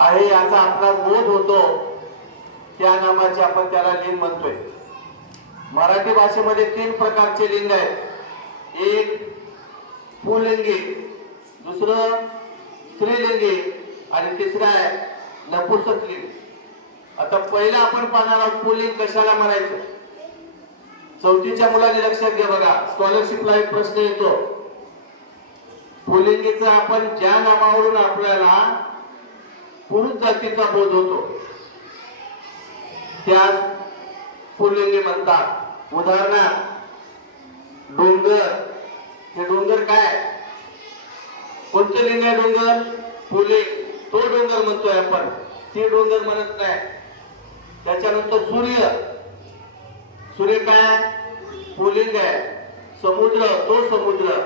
आहे याचा आपला बोध होतो, त्या नामाचे आपण त्याला लिंग म्हणतोय. मराठी भाषेमध्ये 3 प्रकारचे लिंग आहेत. एक पुल्लिंगी, दुसरं स्त्रीलिंगी आणि तिसरं आहे नपुंसक लिंग. आता पहिला आपण पाहणार आहोत पुल्लिंग कशाला म्हणायचं. 4थीच्या मुलांनी लक्षात घ्या बघा, स्कॉलरशिपला एक प्रश्न येतो. पुल्लिंगीचा आपण ज्या नामावरून आपल्याला पुरुष जातीचा बोध होतो त्यास पुल्लिंगी म्हणतात. उदाहरणार्थ डोंगर. हे डोंगर काय, कोणतं लिंग आहे? डोंगर पुल्लिंग. तो डोंगर म्हणतोय आपण, ती डोंगर म्हणत नाही. त्याच्यानंतर सूर्य. सूर्य काय, पुल्लिंग आहे. समुद्र, तो समुद्र.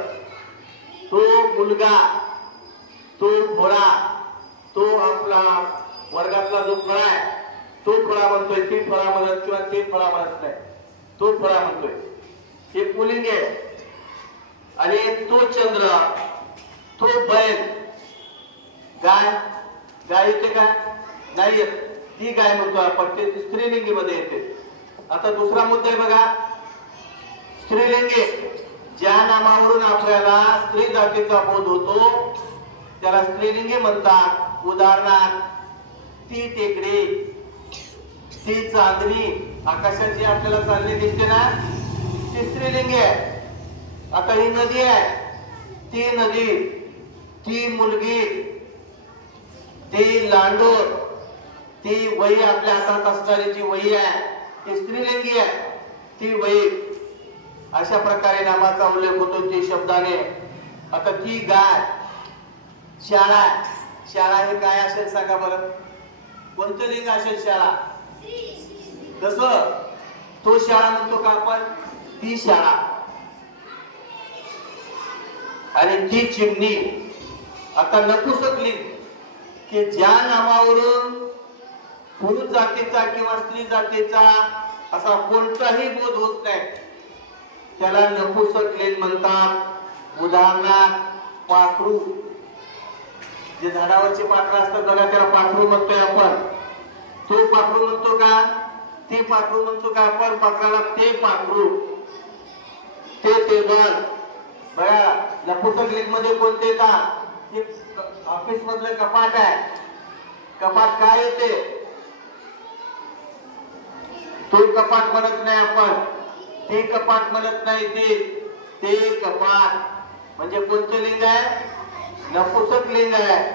तो मुलगा, तो घोडा, तो आपला वर्गातला जो फळा आहे तो फळा म्हणतोय. ती फळा म्हणत किंवा ते फळा म्हणत नाही, तो फळा म्हणतोय. हे पुल्लिंग आहे. आणि तो चंद्र, तो बैल. गाय, गाय येते का? नाही येत, ती गाय म्हणतो आपण, ते स्त्रीलिंगी मध्ये येते. आता दुसरा मुद्दा आहे बघा, स्त्रीलिंगी. ज्या नामावरून आपल्याला स्त्री जातीचा बोध होतो त्याला स्त्रीलिंगी म्हणतात. उदाहरणार्थ ती टेकडी, ती चांदणी, आकाशाची आपल्याला चांदणी दिसते ना, ती स्त्रीलिंगी आहे. आता ही नदी आहे, ती नदी, ती मुलगी, ती लांडोर, ती वही आपल्या हातात असणारी जी वही आहे ती स्त्रीलिंगी आहे, ती वही. अशा प्रकारे नामाचा उल्लेख होतो ती शब्दाने. आता ती गाय. शाळा. शाळा हे काय असेल सांगा बरं, कोणतं लिंग असेल शाळा? कसं, तो शाळा म्हणतो का आपण? ती शाळा. आणि ती चिमणी. आता नपुंसक लिंग, की ज्या नामावरून पुरुष जातीचा किंवा स्त्री जातीचा असा कोणताही बोध होत नाही त्याला नपुंसक लिंग म्हणतात. उदाहरणार्थ पाखरू. जे झाडावरचे पाखरं असतात बघा, त्याला पाखरू म्हणतोय आपण. तो पाखरू म्हणतो का? ते पाखरू म्हणतो का आपण पाखराला? ते पाखरू. ते टेबल. बघा नपुंसक लिंग मध्ये कोणते येतात? ते ऑफिस मधलं कपाट आहे. कपाट काय येते? तो कपाट म्हणत नाही आपण, ते कपाट म्हणत नाही, ते कपाट. म्हणजे कोणतं लिंग आहे? नपुंसक लिंग आहे.